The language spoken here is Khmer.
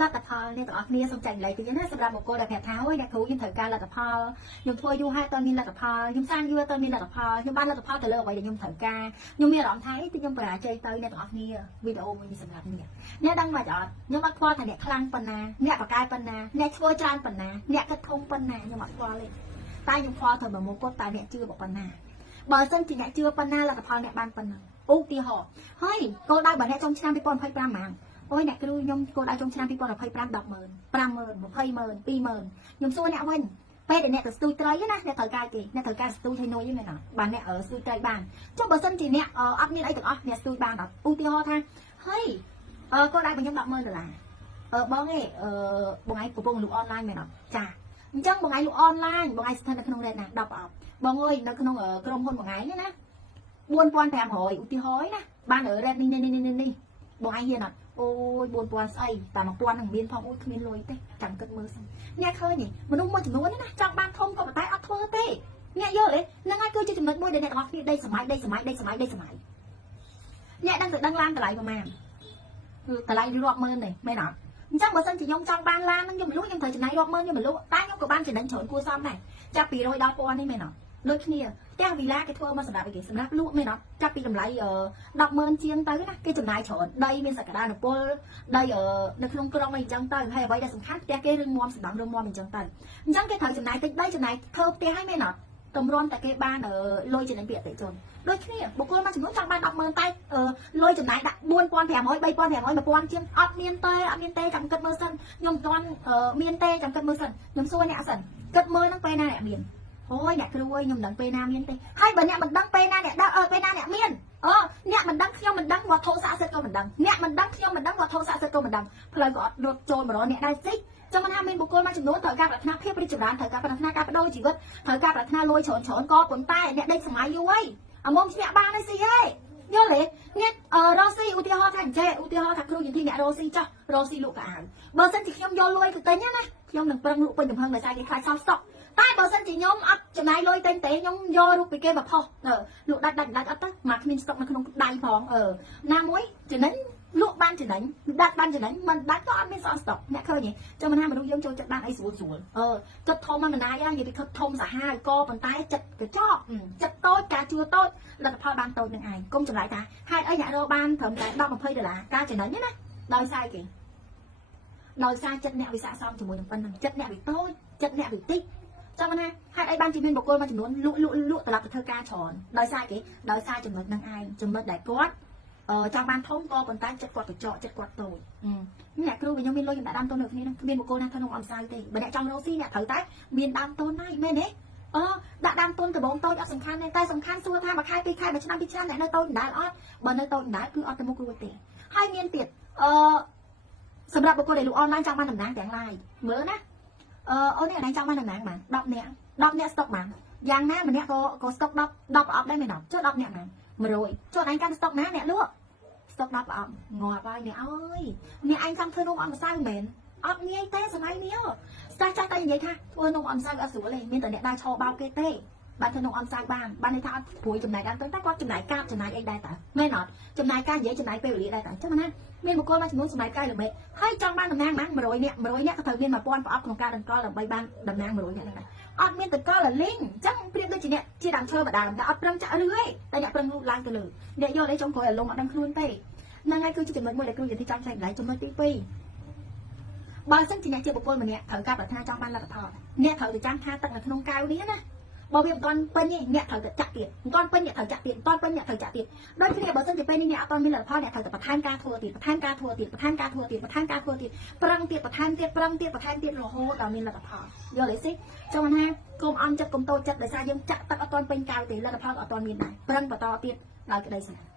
លទ្ធផលនេះទាំងអស់គ្នាសូមចែករំលែកពីណាសម្រាប់បុគ្គលដែលប្រាប់ថាអូយអ្នកគ្រូខ្ញុំត្រូវការលទ្ធផលខ្ញុំធ្វើយូរហើយតើមានលទ្ធផលខ្ញុំសាងយូរតើមានលទ្ធផលខ្ញុំបានលទ្ធផលទៅលើអ្វីដែលខ្ញុំត្រូវការខ្ញុំមានអារម្មណ៍ថាទីខ្ញុំបរាជ័យទៅអ្នកទាំងអស់គ្នាវីដេអូមួយនេះសម្រាប់អ្នកដឹងមកអត់ខ្ញុំអត់ខ្វល់ថាអ្នកខ្លាំងប៉ុណ្ណាអ្នកបកកាយប៉ុណ្ណាអ្នកធ្វើច្រើនប៉ុណ្ណាអ្នកគិតធំប៉ុណ្ណាខ្ញុំអត់ខ្វល់ទេតែខ្ញុំខ្វល់ទៅមកមុខគាត់តើអ្នកជឿប៉ុណ្ណាបើសិនជាអ្នកជឿប៉ុណ្ណាលទ្ធផលអ្នកបានប៉ុណ្ណាឧទាហរណ៍ហើយគោលដៅបើអ្នកចុងឆ្នាំ2025ហ្មងអូយអ្នកគ្រូខ្ញុំគោលដៅចុងឆ្នាំ2025 100000 50000 20000 20000ខ្ញុំសួរអ្នកវិញពេលដែលអ្នកទៅស្ទូចត្រីណាអ្នកត្រូវការគេអ្នកត្រូវការស្ទូចឲ្យនុយហ្នឹងមែនអត់បានអ្នកស្ទូចត្រីបានចុះបើសិនជាអ្នកអត់មានអីទាំងអស់អ្នកស្ទូចបានអត់ឧទាហរណ៍ថាហើយគោលដៅរបស់ខ្ញុំ$10000បងឯងបងឯងកំពុងលក់អនឡាញមែនអត់ចាអញ្ចឹងបងឯងលក់អនឡាញបងឯងស្ថិតនៅក្នុងរ៉េតណា10អប់បងអើយនៅក្នុងក្រុមហ៊ុនបងឯងណា4500ឧទាហរណ៍ណាបានរ៉េតនេះបងឯងហ៊ានអត់អូយ4000ស្អីតែ1000នឹងមានផងអូយគ្មានលុយទេចាំគិតមើលសិនអ្នកឃើញនេះមនុស្សមួយចំនួនណាចង់បានធំក៏ប៉ុន្តែអត់ធ្វើទេអ្នកយល់ទេហ្នឹងហើយគឺជាចំណុចមួយដែលអ្នកទាំងអស់គ្នាដេកសម័យអ្នកដឹងទៅដឹងឡានតម្លៃប្រហែលតម្លៃរាប់ម៉ឺនទេមែនអត់អញ្ចឹងបើសិនជាខ្ញុំចង់បានឡានហ្នឹងខ្ញុំមិនលក់ខ្ញុំត្រូវចំណាយរាប់ម៉ឺនខ្ញុំមិនលក់តែខ្ញុំក៏បានចំណេញច្រើនគួរសមដែរចាប់ពី100ដល់1000នេះមែនអត់ដូចគ្នាផ្ទះវីឡាគេធ្វើមកសម្រាប់អីគេសម្រាប់លក់មែនអត់ចាប់ពីតម្លៃ100000ជាងទៅណាគេចំណាយច្រើនដីមានសក្តានុពលដីនៅក្នុងក្រុងអីអញ្ចឹងទៅហើយអ្វីដែលសំខាន់ផ្ទះគេរឹងមាំសម្រាប់រឹងមាំអញ្ចឹងទៅអញ្ចឹងគេត្រូវចំណាយតិចដីចំណាយធ្វើផ្ទះឲ្យមែនអត់តម្រាំតែគេបានលុយចំណេញពីអតិថិជនដូចគ្នាបុគ្គលមួយចំនួនចង់បាន100000តែលុយចំណាយដាក់4500 3500 1000ជាងអត់មានទេចាំគិតមើលសិនខ្ញុំមិនទាន់មានទេចាំគិតមើលសិនខ្ញុំសួរអ្នកសិនគិតមើលហ្នឹងពេលណាអ្នកមានអូយអ្នកគ្រូអើយខ្ញុំមិនដឹងពេលណាមានទេហើយបើអ្នកមិនដឹងពេលណាអ្នកដឹងពេលណាអ្នកមានអ្នកមិនដឹងខ្ញុំមិនដឹងវត្ថុស័ក្តិសិទ្ធិក៏មិនដឹងអ្នកមិនដឹងខ្ញុំមិនដឹងវត្ថុស័ក្តិសិទ្ធិក៏មិនដឹងផ្លូវក៏អត់រត់ចូលមករកអ្នកដែរសិចាំមិនថាមានបុគ្គលមួយចំនួនត្រូវការប្រាថ្នាភាពរីកចម្រើនត្រូវការប្រាថ្នាការបដូរជីវិតត្រូវការប្រាថ្នាលុយច្រើនក៏ប៉ុន្តែអ្នកដេកសម័យយូរហើយអាមុំឈ្នះបានហើយស៊ីហេយល់ទេអ្នករស់ស៊ីឧទាហរណ៍ថាអញ្ចេះឧទាហរណ៍ថាគ្រូយន្តទីអ្នករស់ស៊ីចាស់រស់ស៊ីលក់កៅអៅបើសិនជាខ្ញុំយកលុយទៅទិញណាខ្ញុំនឹងប្រឹងលក់ពេញទំហឹងដោយសារគេខ្លាចសល់ស្តុកតែបើសិនជាខ្ញុំអត់ចំណាយលុយតែខ្ញុំយករូបពីគេមកផុសលក់ដាច់អត់ទៅមកគ្មានស្តុកនៅក្នុងដៃផងណាមួយចំណេញលក់បានចំណេញដាច់បានចំណេញមិនដាច់ក៏អត់មានសល់ស្តុកអ្នកឃើញទេចាំមិនថាមនុស្សយើងចូលចិត្តបានអីស្រួលចិត្តធំមិនណាយ៉ាងនិយាយពីខិតធំសាហាវក៏ប៉ុន្តែចិត្តកញ្ចក់ចិត្តតូចការជួតូចលទ្ធផលបានតូចនឹងឯងគុំចម្លើយថាហេតុអីអ្នករកបានត្រឹមតែ$10-20ការចំណេញណាដោយសារគេដោយសារចិត្តអ្នកវិសាសមជាមួយនឹងប៉ុណ្ណឹងចិត្តអ្នកវិតូចចិត្តអ្នកវិតិចចាំណាហេតុអីបានជាមានបុគ្គលមួយចំនួនលក់ត្រឡប់ទៅធ្វើការច្រើនដោយសារគេដោយសារចំណុចនឹងឯងចំណុចដែលគាត់ចង់បានធំក៏ប៉ុន្តែចិត្តគាត់កញ្ចក់ចិត្តគាត់តូចអ្នកគ្រូខ្ញុំមានលុយខ្ញុំដាក់ដើមទុននៅគ្នានឹងមានបុគ្គលណាក្នុងអនសាយទេបើអ្នកចង់រកស៊ីអ្នកត្រូវតែមានដើមទុនហើយមែនទេដាក់ដើមទុនដំបូងតូចអត់សំខាន់ទេតែសំខាន់សួរថាមួយខែពីរខែមួយឆ្នាំពីរឆ្នាំអ្នកនៅតូចដដែលអត់បើនៅតូចដដែលគឺអត់ទៅមុខរួចទេហើយមានទៀតសម្រាប់បុគ្គលដែលលក់អនឡាញចង់បានតំណែងទាំងឡាយមើលណាអូននេះអញចង់បានតំណែងបាន10នាក់ស្តុកបានយ៉ាងណាម្នាក់ក៏ស្តុក10ប្រអប់ដែរមែនអត់ចុះ10នាក់ណា100ចុះអញកាន់ស្តុកណាអ្នកលក់ស្តុក10ប្រអប់ងាប់ហើយអ្នកអើយអ្នកអញចង់ធ្វើនំអមម្សៅមែនអត់ងាយទេសម័យនេះស្ទះចាស់តែនិយាយថាធ្វើនំអមម្សៅអត់ស្រួលទេមានតែអ្នកដើរឈរបោកគេទេបានធ្វើនំអមម្សៅបានន័យថាអត់ព្រួយចំណាយដើមទុនតែគាត់ចំណាយកាបចំណាយអីដែរតើមែនអត់ចំណាយការនិយាយចំណាយពេលវេលាដែរតើចឹងណាមានបុគ្គលមួយចំនួនសម្រាប់កាយល្មិចហើយចង់បានតំណែងបាន100នាក់ក៏ត្រូវមាន1000ប្រអប់ក្នុងការដង្កល់ដើម្បីបានតំណែង100នាក់ហ្នឹងដែរអត់មានតកលលីងអញ្ចឹងប្រៀបដូចជាអ្នកជាដើមឈើម្ដងតែអត់ប្រឹងចាក់ឬទេតែអ្នកប្រឹងលូតឡើងទៅលើអ្នកយកអីចុងក្រោយអាលំអត់ដឹងខ្លួនទេហ្នឹងហើយគឺជាចំណុចមួយដែលគ្រូយន្តទីចង់ចែកម្លែកចំណុចទី2បើសិនជាអ្នកជាបុគ្គលម្នាក់ត្រូវការប្រាថ្នាចង់បានលទ្ធផលអ្នកត្រូវទៅចាំថាទឹកនៅក្នុងកែវនេះណាបើវាមិនទាន់ពេញទេអ្នកត្រូវតែចាក់ទៀតមិនទាន់ពេញអ្នកត្រូវចាក់ទៀតមិនទាន់ពេញអ្នកត្រូវចាក់ទៀតដូចគ្នាបើសិនជាពេលនេះអ្នកអត់ទាន់មានលទ្ធផលអ្នកត្រូវតែបន្ថែមការធ្វើទៀតប្រឹងទៀតបន្ថែមទៀតរហូតដល់មានលទ្ធផលយល់ទេសិចង់ថាគុំអន់ចិត្តគុំតូចចិត្តដោយសារយើងចាក់ទឹកអត់ទាន់ពេញកែវទេលទ្ធផលក៏អត់ទាន់មានដែរប្រឹងបន្តទៀតដោយក្តីស្រឡាញ់